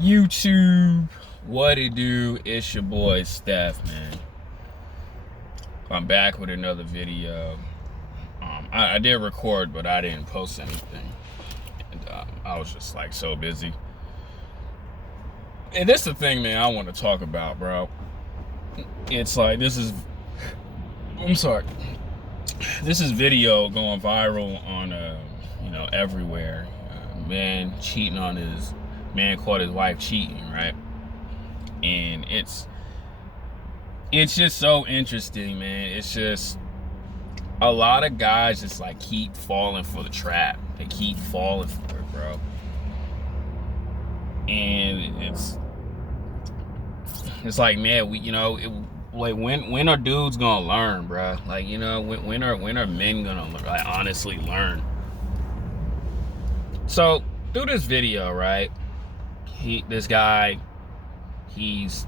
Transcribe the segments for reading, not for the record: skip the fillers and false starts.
YouTube, what it do? It's your boy Steph, man. I'm back with another video. I did record, but I didn't post anything. And I was just like so busy. And this is the thing, man, I want to talk about, bro. It's like I'm sorry. This is video going viral on, everywhere. Man caught his wife cheating, right? And it's just so interesting, man. It's just a lot of guys just like keep falling for the trap. They keep falling for it, bro. And it's like, man, when are dudes gonna learn, bro? Like, when are men gonna like honestly learn? So through this video, right? This guy, he's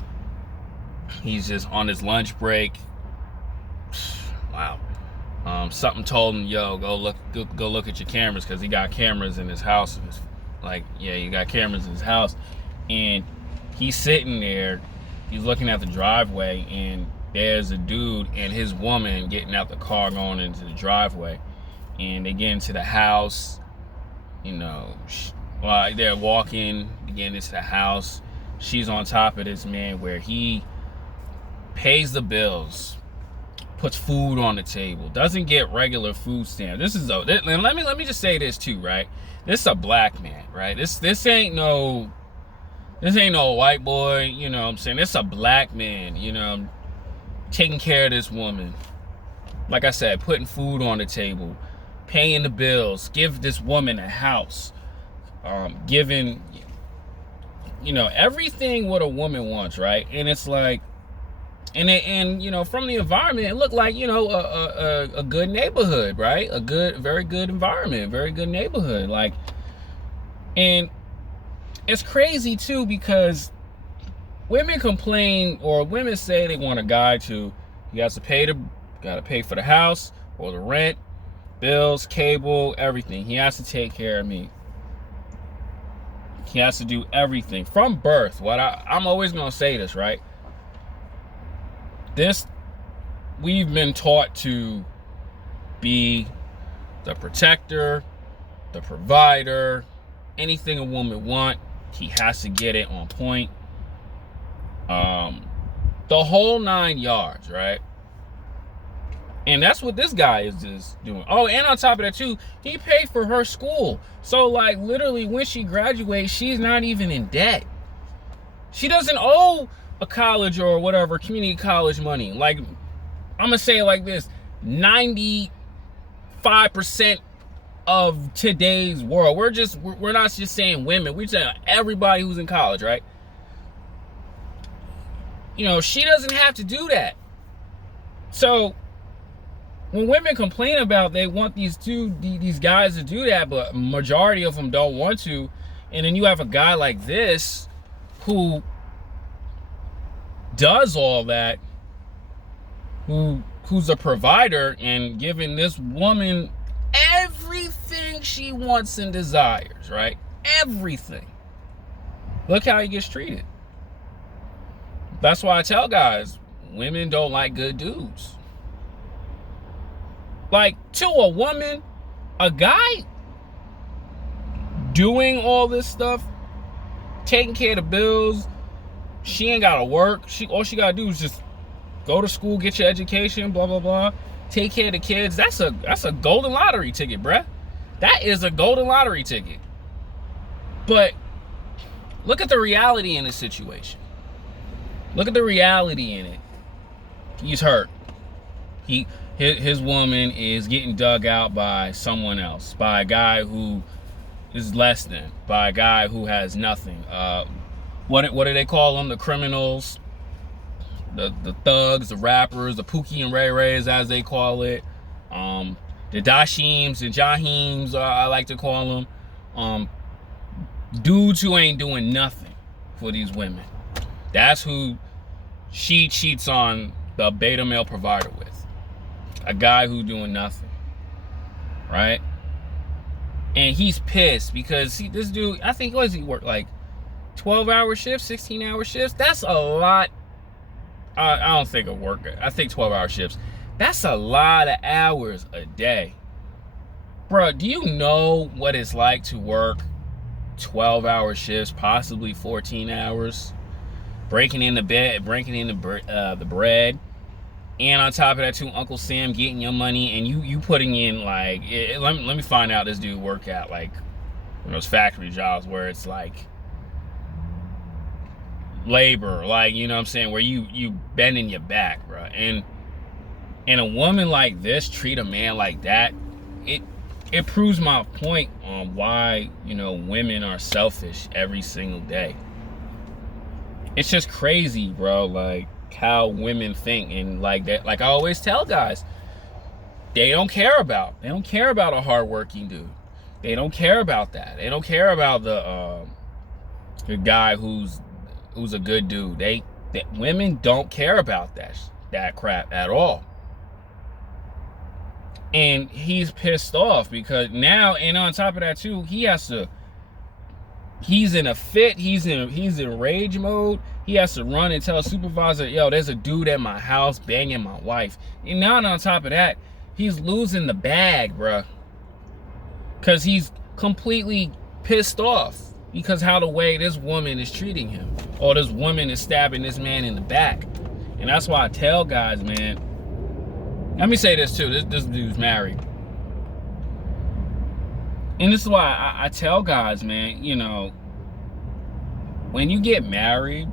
just on his lunch break. Wow. Something told him, yo, go look at your cameras, because he got cameras in his house. He got cameras in his house, and he's sitting there. He's looking at the driveway, and there's a dude and his woman getting out the car, going into the driveway, and they get into the house. They're walking, getting into the house. She's on top of this man, where he pays the bills, puts food on the table, doesn't get regular food stamps. Let me just say this too, right? This is a black man, right? This ain't no white boy, you know what I'm saying? This is a black man, taking care of this woman. Like I said, putting food on the table, paying the bills, give this woman a house, giving, everything what a woman wants, right? And it's like, and from the environment, it looked like, a good neighborhood, right? Very good environment, very good neighborhood. And it's crazy too, because women complain, or women say they want a guy to, gotta pay for the house or the rent, bills, cable, everything. He has to take care of me. He has to do everything from birth. I'm always gonna say this, right? We've been taught to be the protector, the provider. Anything a woman want, he has to get it on point. The whole 9 yards, right? And that's what this guy is just doing. Oh, and on top of that too, he paid for her school. So like literally when she graduates, she's not even in debt. She doesn't owe a college or whatever, community college money. Like, I'm gonna say it like this: 95% of today's world, we're not just saying women, we're saying everybody who's in college, right? She doesn't have to do that. So when women complain about they want these guys to do that, but majority of them don't want to, and then you have a guy like this who does all that, who's a provider and giving this woman everything she wants and desires, right? Everything. Look how he gets treated. That's why I tell guys, women don't like good dudes. Like, to a woman, a guy doing all this stuff, taking care of the bills, she ain't gotta work. All she gotta do is just go to school, get your education, blah blah blah, take care of the kids. That's a golden lottery ticket, bruh. That is a golden lottery ticket. But look at the reality in this situation. Look at the reality in it. He's hurt. His woman is getting dug out by someone else, by a guy who is less than, by a guy who has nothing. What do they call them? The criminals, the thugs, the rappers, the Pookie and Ray Rays, as they call it. The Dashims and Jahims, I like to call them. Dudes who ain't doing nothing for these women. That's who she cheats on the beta male provider with. A guy who doing nothing, right? And he's pissed because this dude, I think, what does he work like 12-hour shifts, 16-hour shifts. That's a lot. I don't think a worker. I think 12-hour shifts. That's a lot of hours a day. Bro, do you know what it's like to work 12-hour shifts, possibly 14 hours? Breaking in the bed, breaking in the bread. And on top of that, too, Uncle Sam getting your money, and you putting in, like, let me find out this dude work at, like, those factory jobs where it's, like, labor, like, you know what I'm saying, where you bending your back, bro. And a woman like this treat a man like that, it proves my point on why, you know, women are selfish every single day. It's just crazy, bro, like, how women think. And like that, like I always tell guys, they don't care about a hardworking dude. They don't care about that. They don't care about the guy who's a good dude. Women don't care about that crap at all. And he's pissed off because now, and on top of that too, he's in a fit, he's in rage mode. He has to run and tell a supervisor, yo, there's a dude at my house banging my wife. And now on top of that, he's losing the bag, bruh. Because he's completely pissed off because how the way this woman is treating him. Or this woman is stabbing this man in the back. And that's why I tell guys, man. Let me say this too. This dude's married. And this is why I tell guys, man, you know, when you get married,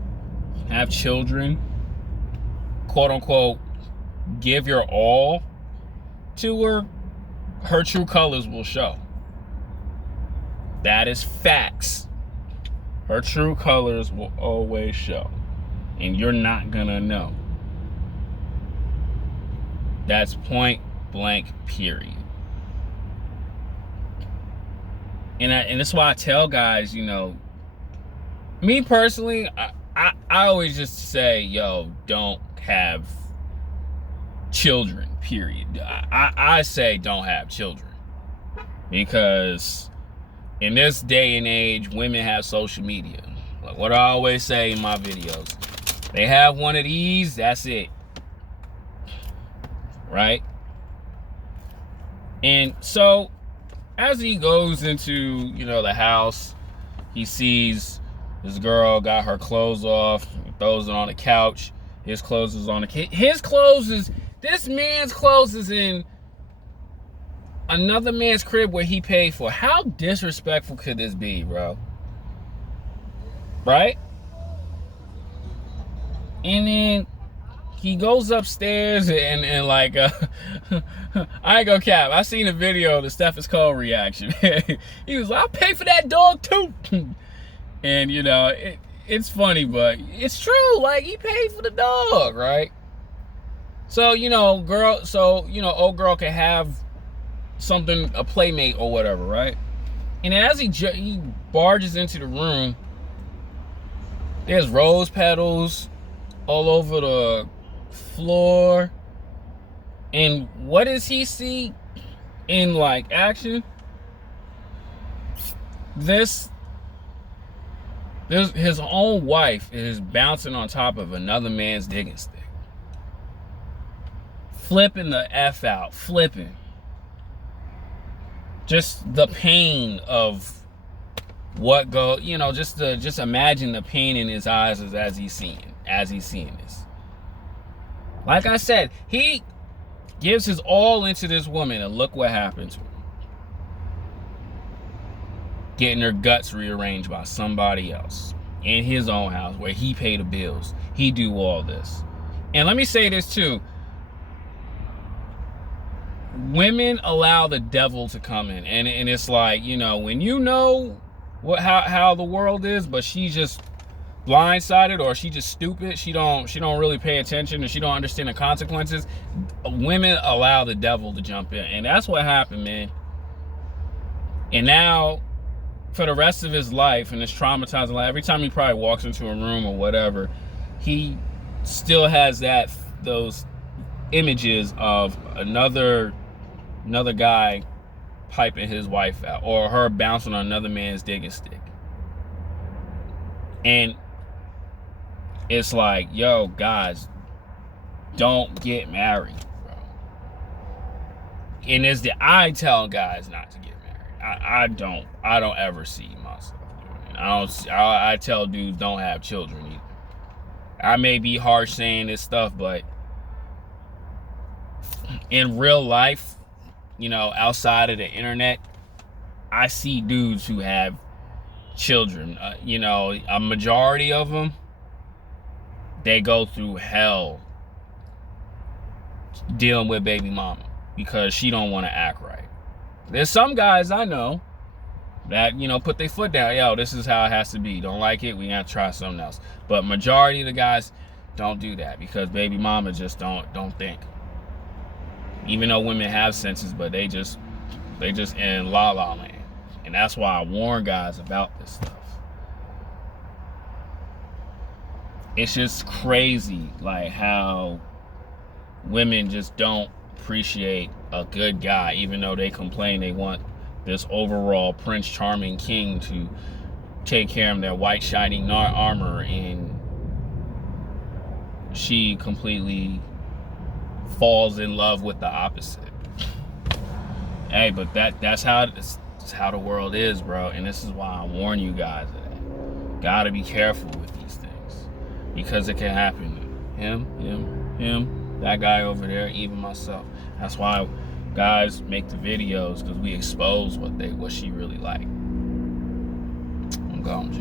have children, quote unquote, give your all to her true colors will show. That is facts. Her true colors will always show. And you're not gonna know. That's point blank, period. And that's why I tell guys, you know, me personally, I always just say, yo, don't have children, period. I say don't have children. Because in this day and age, women have social media. Like what I always say in my videos. They have one of these, that's it. Right? And so, as he goes into, you know, the house, he sees this girl got her clothes off, throws it on the couch. His clothes is on the this man's clothes is in another man's crib where he paid for. How disrespectful could this be, bro? Right? And then he goes upstairs and like, I ain't gonna cap. I seen a video of the Steffens Cole reaction. He was like, I'll pay for that dog too. And, you know, it's funny, but it's true. Like, he paid for the dog, right? So, you know, old girl can have something, a playmate or whatever, right? And as he barges into the room, there's rose petals all over the floor. And what does he see in, like, action? His own wife is bouncing on top of another man's digging stick. Flipping the F out. Flipping. Just the pain of what you know, just imagine the pain in his eyes as he's seeing this. Like I said, he gives his all into this woman, and look what happened to her. Getting her guts rearranged by somebody else in his own house where he paid the bills. He do all this. And let me say this too. Women allow the devil to come in. And it's like, you know, when you know how the world is, but she's just blindsided or she just stupid, she don't really pay attention and she don't understand the consequences, women allow the devil to jump in. And that's what happened, man. And now, for the rest of his life and his traumatizing life, every time he probably walks into a room or whatever, he still has those images of another guy piping his wife out or her bouncing on another man's digging stick. And it's like, yo, guys, don't get married, bro. And it's I tell guys not to get married. I don't ever see myself doing it. I tell dudes don't have children either. I may be harsh saying this stuff, but in real life, you know, outside of the internet, I see dudes who have children. You know, a majority of them, they go through hell dealing with baby mama because she don't want to act right. There's some guys I know that, you know, put their foot down. Yo, this is how it has to be. Don't like it, we gotta try something else. But majority of the guys don't do that because baby mama just don't think. Even though women have senses, but they just in la la land. And that's why I warn guys about this stuff. It's just crazy, like how women just don't appreciate a good guy, even though they complain they want this overall Prince Charming king to take care of their white shining armor, and she completely falls in love with the opposite. Hey, but that's how the world is, bro. And this is why I warn you guys of that. Gotta be careful with these things because it can happen to him, that guy over there, even myself. That's why guys make the videos, because we expose what she really like. I'm gone, G.